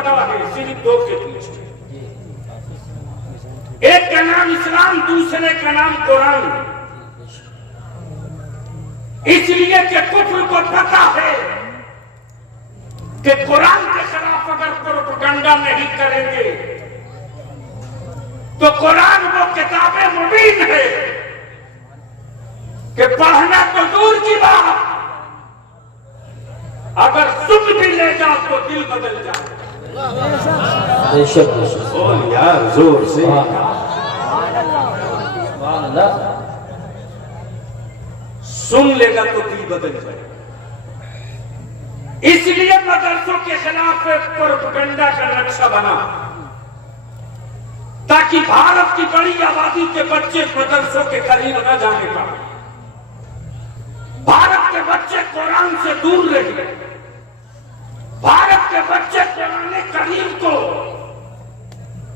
लगा है सिर्फ दो के पीछे। एक का नाम इस्लाम, दूसरे का नाम कुरान। इसलिए कि कुफ्र को पता है कि कुरान के खिलाफ अगर प्रोपेगेंडा नहीं करेंगे तो कुरान वो किताबें मुबीन है कि पढ़ना तो दूर की बात, अगर सुन भी ले जाओ तो दिल बदल जाए। बोल यार जोर से। सुन लेगा तो दिल बदल जाए। इसलिए मदरसों के खिलाफ प्रोपेगेंडा का नक्शा बना ताकि भारत की बड़ी आबादी के बच्चे मदरसों के करीब न जाने पाए, भारत के बच्चे कुरान से दूर रहे, भारत के बच्चे कुरान करीम को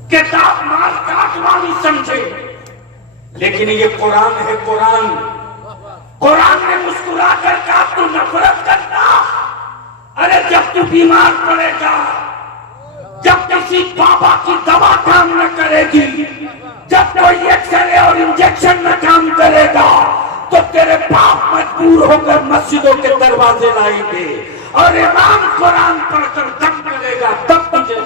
किताब माल काटवानी समझे। लेकिन ये कुरान है, कुरान ने मुस्कुरा कर कहा तू नफरत करता, अरे जब तू बीमार पड़ेगा, जब किसी बाबा की दवा काम न करेगी, जब कोई एक्सरे और इंजेक्शन न काम करेगा, तो तेरे बाप मजबूर होकर मस्जिदों के दरवाजे लाएंगे और इमाम कुरान पढ़कर दम करेगा, तब तुझे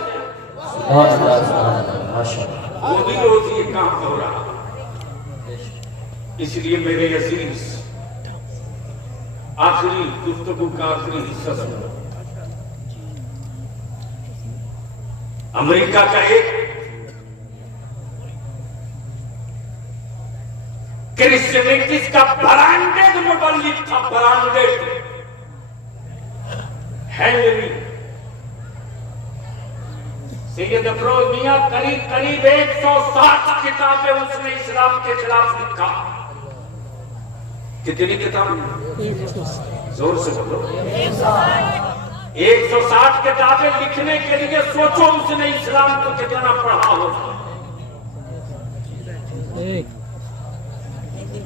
रोजी रोजी काम हो रहा। इसलिए मेरे अजीज, आखिरी गुफ्तगू का आखिरी हिस्सा सुनो। अमेरिका का एक क्रिश्चियनिटीज का ब्रांडेड मुबल्लिग था, ब्रांडेड हेनरी सैयद अफरोज मियां, करीब 160 किताबें उसने इस्लाम के खिलाफ लिखा। कितनी किताबें? जोर से बोलो। 160 किताबें लिखने के लिए सोचो उसने इस्लाम को कितना पढ़ा होगा।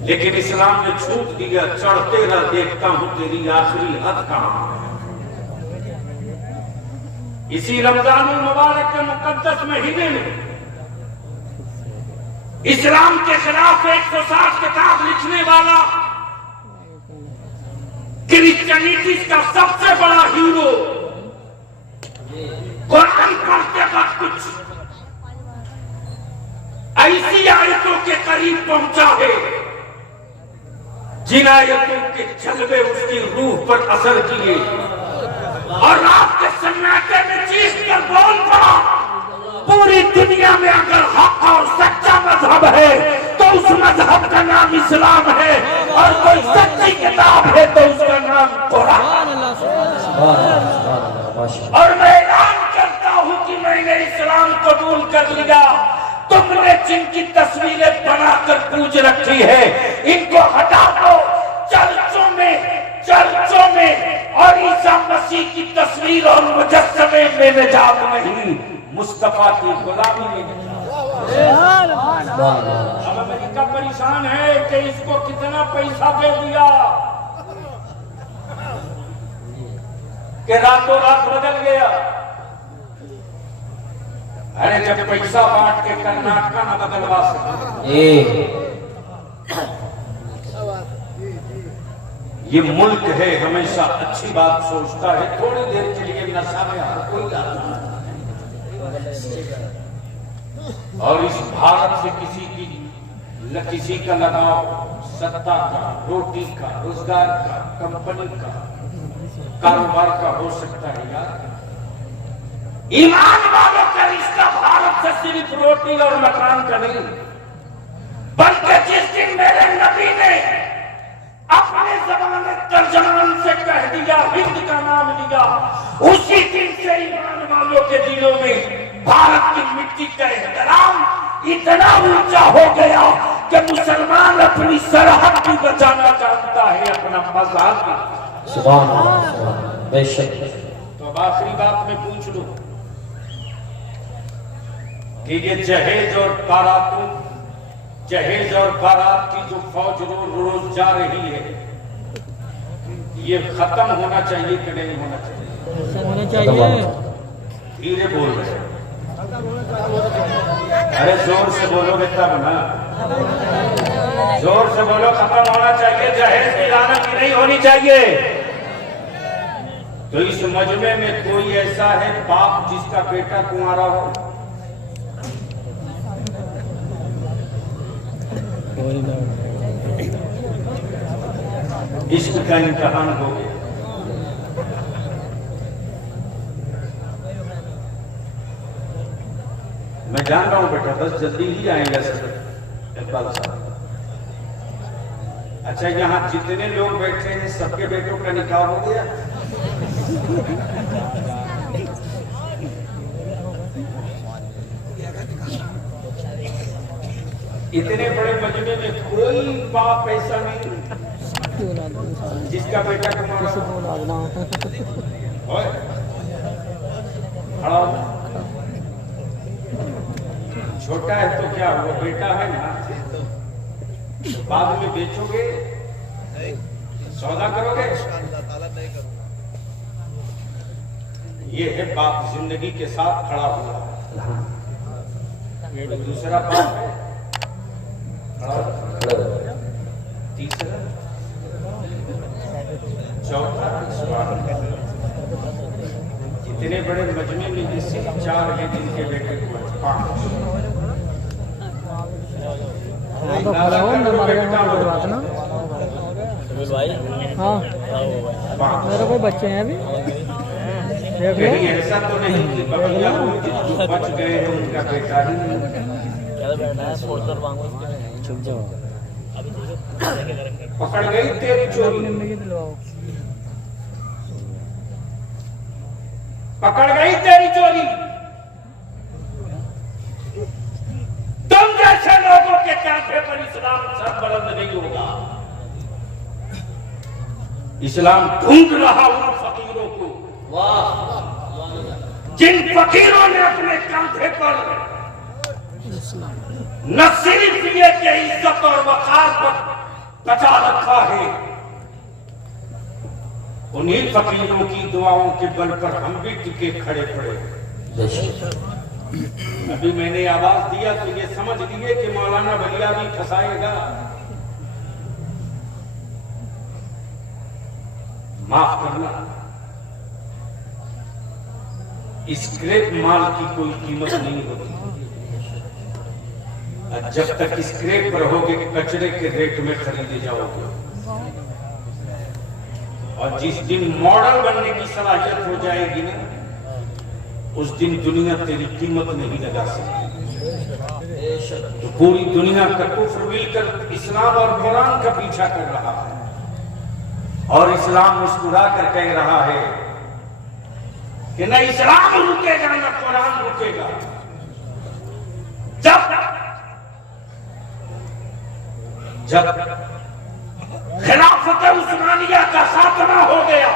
लेकिन इस्लाम ने छूट दिया, चढ़ते रह, देखता हूं तेरी आखिरी हद कहां। इसी रमजान मुबारक के मुकद्दस महीने में इस्लाम के खिलाफ 160 किताब लिखने वाला क्रिश्चियनिटीज का सबसे बड़ा हीरो कुरान पढ़ते वक्त कुछ ऐसी आयतों के करीब पहुंचा है जिन आयतों के जलवे उसकी रूह पर असर किए और रात के सन्नाटे में चीख कर बोल पड़ा, पूरी दुनिया में अगर हक और सच्चा मजहब है तो उस मजहब का नाम इस्लाम है, और कोई सच्ची किताब है तो उसका नाम कुरान। और मैं ऐलान करता हूं कि मैंने इस्लाम कबूल कर लिया। तुमने जिनकी तस्वीरें बनाकर पूज रखी है, इनको हटा दो। चर्चों में और ईसा मसीह की तस्वीर और मुजस्समे में निजात नहीं, मुस्तफा की गुलामी में निजात। अब अमेरिका परेशान है कि इसको कितना पैसा दे दिया कि रातों रात बदल गया। अरे जब पैसा बांट के कर्नाटका न बदलवा सके। ये मुल्क है, हमेशा अच्छी बात सोचता है, थोड़ी देर के लिए नशा में हर कोई आता है। और इस भारत से किसी का लगाव सत्ता का, रोटी का, रोजगार का, कंपनी का, कारोबार का हो सकता है यार। ईमान वालों का रिश्ता भारत से सिर्फ रोटी और मकान का नहीं, बल्कि जिस दिन मेरे नबी ने अपने जमाने तर्जमान से कह दिया, हिंद का नाम लिया, उसी दिन से ईमान वालों के दिलों में भारत की मिट्टी का एहतराम इतना ऊंचा हो गया कि मुसलमान अपनी सरहद भी बचाना चाहता है, अपना मज़हब भी। सुभान अल्लाह, बेशक। तो अब आखिरी बात मैं पूछ लूं कि ये जहेज और बारात की जो फौज रोज जा रही है, ये खत्म होना चाहिए कि नहीं होना चाहिए? धीरे बोल रहे हो। अरे जोर से बोलोगे तब ना, जोर से बोलो। खत्म होना चाहिए, जहेज की लानत की नहीं होनी चाहिए। तो इस मजमे में कोई ऐसा है बाप जिसका बेटा कुंवारा हो? इश्क का इम्तिहान हो गया। मैं जान रहा हूं बेटा, बस जल्दी ही आएंगे सर इकबाल साहब। अच्छा, यहाँ जितने लोग बैठे हैं सबके बेटों का निकाह हो गया? इतने बड़े मजमे में कोई बाप ऐसा नहीं जिसका बेटा कुमारा हो। छोटा है तो क्या हुआ, बेटा है ना, बाद में बेचोगे, सौदा करोगे। ये है बाप जिंदगी के साथ खड़ा हुआ। दूसरा बाप है तीसरा, चौथा, इतने बड़े मजमे में जिससे 4 है जिनके बेटे को 5। हाँ, मेरे कोई बच्चे हैं अभी। कहीं ऐसा तो नहीं कि बकरियां जो बच गए हैं उनका बेटा ही नहीं। पकड़ गई तेरी चोरी, पकड़ गई तेरी चोरी। तुम जैसे लोगों के कांधे पर इस्लाम सर बुलंद नहीं होगा। इस्लाम ढूंढ रहा उन फकीरों को, जिन फकीरों ने अपने कांधे पर न सिर्फ ये कि इज्जत और वकार पर बचा रखा है, उन्हीं फकीरों की दुआओं के बल पर हम भी टिके खड़े पड़े। अभी मैंने आवाज दिया तो ये समझ लिए कि मौलाना भैया भी फंसाएगा। माफ करना, स्क्रैप माल की कोई कीमत नहीं होती। जब तक स्क्रैप रहोगे कचरे के रेट में खरीदे जाओगे, और जिस दिन मॉडल बनने की सलाहियत हो जाएगी ना, उस दिन दुनिया तेरी कीमत नहीं लगा सकती। तो पूरी दुनिया का कुफ्र मिलकर इस्लाम और कुरान का पीछा कर रहा है, और इस्लाम मुस्कुरा कर कह रहा है कि न इस्लाम रुकेगा न कुरान रुकेगा। जब खिलाफत उस्मानिया का खात्मा हो गया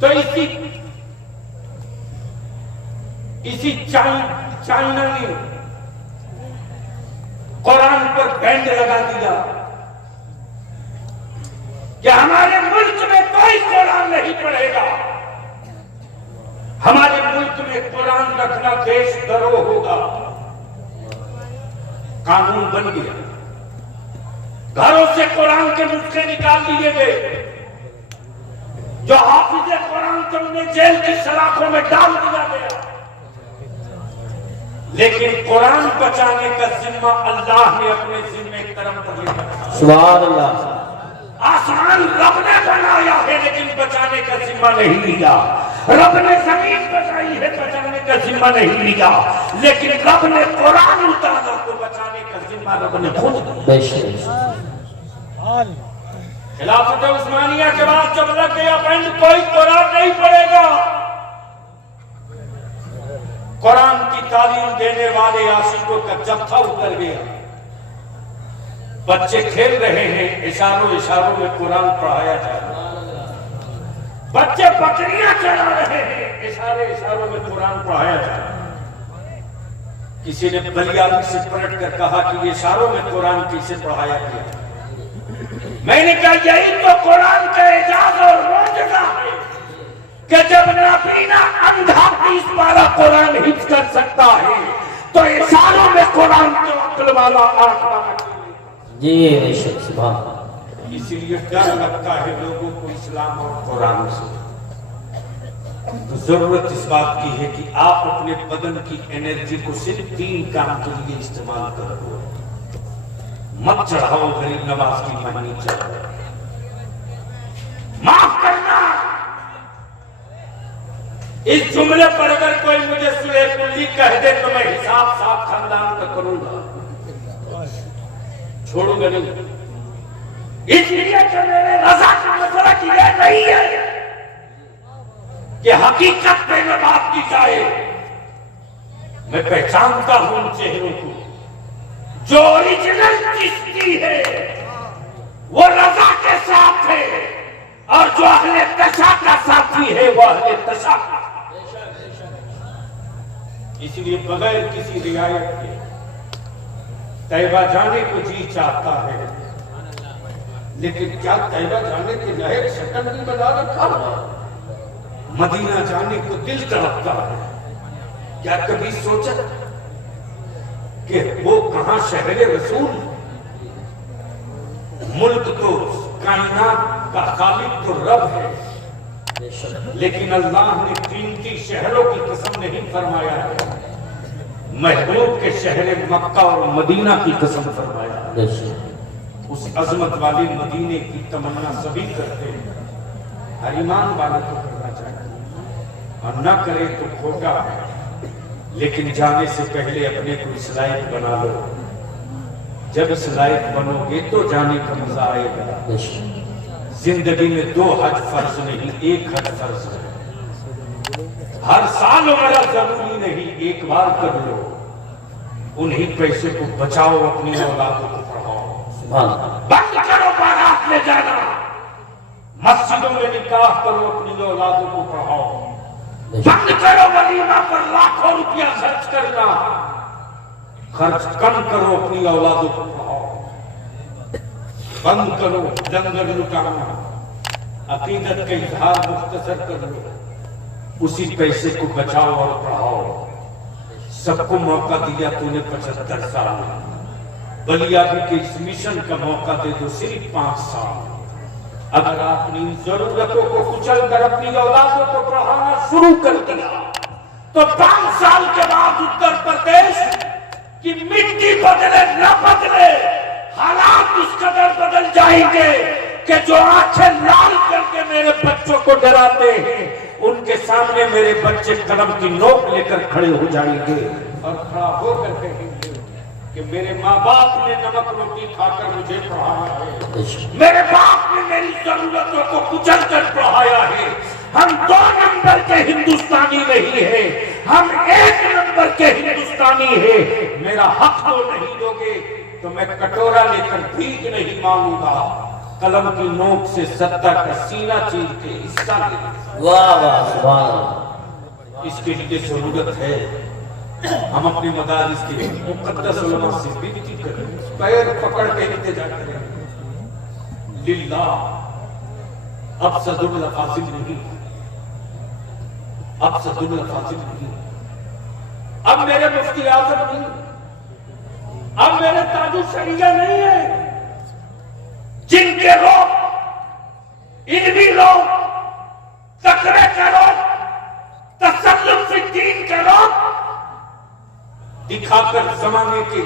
तो इसी चाइना ने कुरान पर बैंड लगा दिया कि हमारे मुल्क में कोई कुरान नहीं पढ़ेगा। हमारे मुल्क में कुरान रखना देशद्रोह होगा। कानून बन गया, घरों से कुरान के नुस्खे निकाल लिए गए। जो हाफिज कुरान थे उन्हें जेल की सलाखों में डाल दिया गया। लेकिन कुरान बचाने का जिम्मा अल्लाह ने अपने जिम्मे करम पर लिया। सुभान अल्लाह। आसमान रब ने बनाया है लेकिन बचाने का जिम्मा नहीं लिया। रब ने जमीन बचाई है, बचाने का जिम्मा नहीं लिया। लेकिन रब ने कुरान उतारा तो बचाने का जिम्मा रब ने खुद लिया। खिलाफत उस्मानिया के बाद जब लग गया बैंड, कोई कुरान नहीं पढ़ेगा। कुरान की तालीम देने वाले आशिकों का जत्था उतर गया। बच्चे खेल रहे हैं, इशारों इशारों में कुरान पढ़ाया जा रहा है। बच्चे बकरियां चला रहे हैं, इशारे इशारों में कुरान पढ़ाया जा रहा है। किसी ने बलियाली से पलट कर कहा कि ये इशारों में कुरान कैसे पढ़ाया गया। मैंने कहा यही तो कुरान का एजाज और मौजूदा है कि जब नबी मदीना अंधा 30 पारा कुरान हिफ्ज कर सकता है, तो इशारों में कुरान के अक्ल वाला आंकड़ा जी बेशक सुभान। इसलिए डर लगता है लोगों को इस्लाम और कुरान से। तो जरूरत इस बात की है कि आप अपने बदन की एनर्जी को सिर्फ 3 काम के लिए इस्तेमाल करो। मत चढ़ाओ गरीब नवाज की महनी चढ़ाओ, माफ करना। इस जुमले पर अगर कोई मुझे सुले कुल्ली कह दे तो मैं हिसाब साफ खानदान का करूंगा, छोड़ूंगा नहीं। इसलिए कि मेरे रजा का मसला यह नहीं है कि हकीकत पे में बात की जाए। मैं पहचानता हूं उन चेहरों को जो ओरिजिनल चिश्ती है, वो रजा के साथ है, और जो अहले तशा का साथी है वो अहले तशा का। इसलिए बगैर किसी रियायत के तैबा जाने को जी चाहता है, लेकिन क्या तैबा जाने के लायक शक्ल नहीं बना रखा? मदीना जाने को दिल तड़पता है। क्या कभी सोचा कि वो कहां शहर रसूल? मुल्क तो कायनात का खालिक तो रब है, लेकिन अल्लाह ने कीमती शहरों की कसम नहीं फरमाया है, महबूब के शहर मक्का और मदीना की कसम फरमाया है। उस अजमत वाले मदीने की तमन्ना सभी करते हैं, हर ईमान वाले को करना चाहिए, और न करे तो खोटा है। लेकिन जाने से पहले अपने को इस लायक बना लो। जब इस लायक बनोगे तो जाने का मजा आएगा। जिंदगी में 2 हज फर्ज नहीं, 1 हज फर्ज है। हर साल उम्र जरूरी नहीं, एक बार कर लो। उन्हीं पैसे को बचाओ, अपनी औलादों को पढ़ाओ। बंद करो बारात ले जाना, मस्जिदों में निकाह करो, अपनी औलादों को पढ़ाओ। बंद करो वलीमा पर लाखों रुपया खर्च करना, खर्च कम करो, अपनी औलादों को पढ़ाओ। बंद करो लंगर लुटाना, अकीदत का इजहार मुख्तसर कर लो, उसी पैसे को बचाओ और पढ़ाओ। सबको मौका दिया तूने 75 साल, बलियाबी के इस मिशन का मौका दे दो सिर्फ 5 साल। अगर आपने इन जरूरतों को कुचल कर अपनी औलादों को पढ़ाना शुरू कर दिया, तो 5 साल के बाद उत्तर प्रदेश की मिट्टी बदले न बदले, हालात उस कदर बदल जाएंगे कि जो आंखें लाल करके मेरे बच्चों को डराते हैं, उनके सामने मेरे बच्चे कलम की नोक लेकर खड़े हो जाएंगे और खड़ा होकर कहेंगे कि मेरे माँ बाप ने नमक रोटी खाकर मुझे पढ़ाया है, मेरे बाप ने मेरी जरूरतों को कुचल कर पढ़ाया है। हम 2 नंबर के हिंदुस्तानी नहीं है, हम 1 नंबर के हिंदुस्तानी है। मेरा हक तो नहीं दोगे तो मैं कटोरा लेकर भीख नहीं मांगूंगा, कलम की नोक से सत्ता का सीना चीर के हिस्सा ले। वाह वाह वाह। इसके लिए जरूरत है हम अपने मदारिस के मुकद्दस उलमा से विनती करें, पैर पकड़ के इंतजार करें। लिल्लाह, अब सदुल लफाजिल नहीं, अब सदुल लफाजिल नहीं, अब मेरे मुफ्ती आजम नहीं, अब मेरे ताजु शरीया नहीं है। जिनके लोग इनवी लोग तकरे के लोग तसल्लुफ से दीन के लोग दिखाकर जमाने के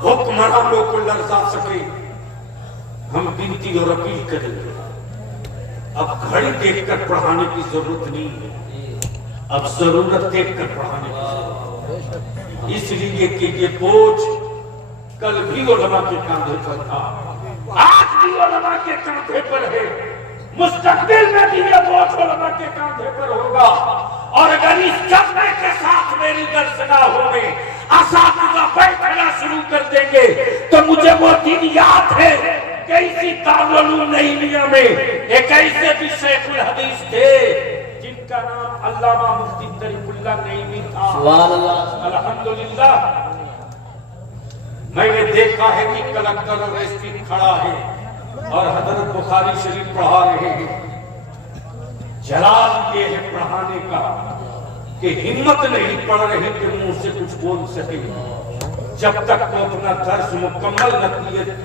हुक्मरानों को लर्जा सके, हम विनती और अपील करेंगे। अब घड़ी देखकर पढ़ाने की जरूरत नहीं है, अब जरूरत देखकर पढ़ाने की जरूरत है। इसलिए कि ये बोझ कल भी उलमा के कांधे पर था, आज भी उलमा के कांधे पर है, मुस्तकबिल में भी ये बोझ उलमा के कांधे पर होगा। और अगर इस जज्बे के साथ मेरी दरसगाहों में असातिज़ा बैठना शुरू कर देंगे तो मुझे वो दिन याद है कि इसी दारुल उलूम नईमिया में एक ऐसे भी शेखुल हदीस थे जिनका नाम अल्लामा मुफ्ती तरीकुल्लाह नईमी था। सुभान अल्लाह। अल्हम्दुलिल्लाह, मैंने देखा है कि कलेक्टर और एसपी खड़ा है और हजरत बुखारी शरीफ पढ़ा रहे हैं। जलाल ये है पढ़ाने का कि हिम्मत नहीं पड़ रही कि मुंह से कुछ बोल सके। जब तक वो अपना दर्श मुकम्मल न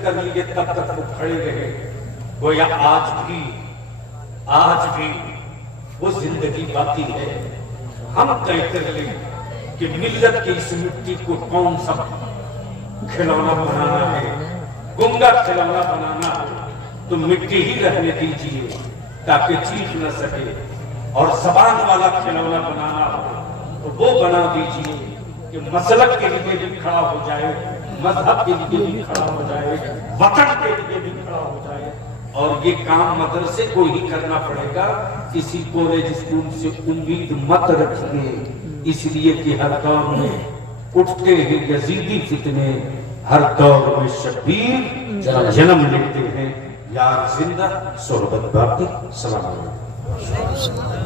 कर लिए तब तक वो खड़े रहे। गोया आज भी वो जिंदगी बाकी है। हम तय कर ले कि मिल्लत की इस मिट्टी को कौन सा खिलौना बनाना है। गुंगा खिलौना बनाना है तो मिट्टी ही रहने दीजिए ताकि चीख न सके, और जबान वाला खिलौना बनाना हो तो वो बना दीजिए कि मसलक के लिए भी खड़ा हो जाए, मजहब के लिए भी खड़ा हो जाए, वतन के लिए भी खड़ा हो जाए। और ये काम मदरसे को ही करना पड़ेगा। किसी कॉलेज स्कूल से उम्मीद मत रखिए, इसलिए कि हर दौर में उठते हैं यजीदी फितने, हर दौर में शब्बीर जन्म लेते हैं। यार जिंदा सोहबत बाकी। सलाम अलैकुम।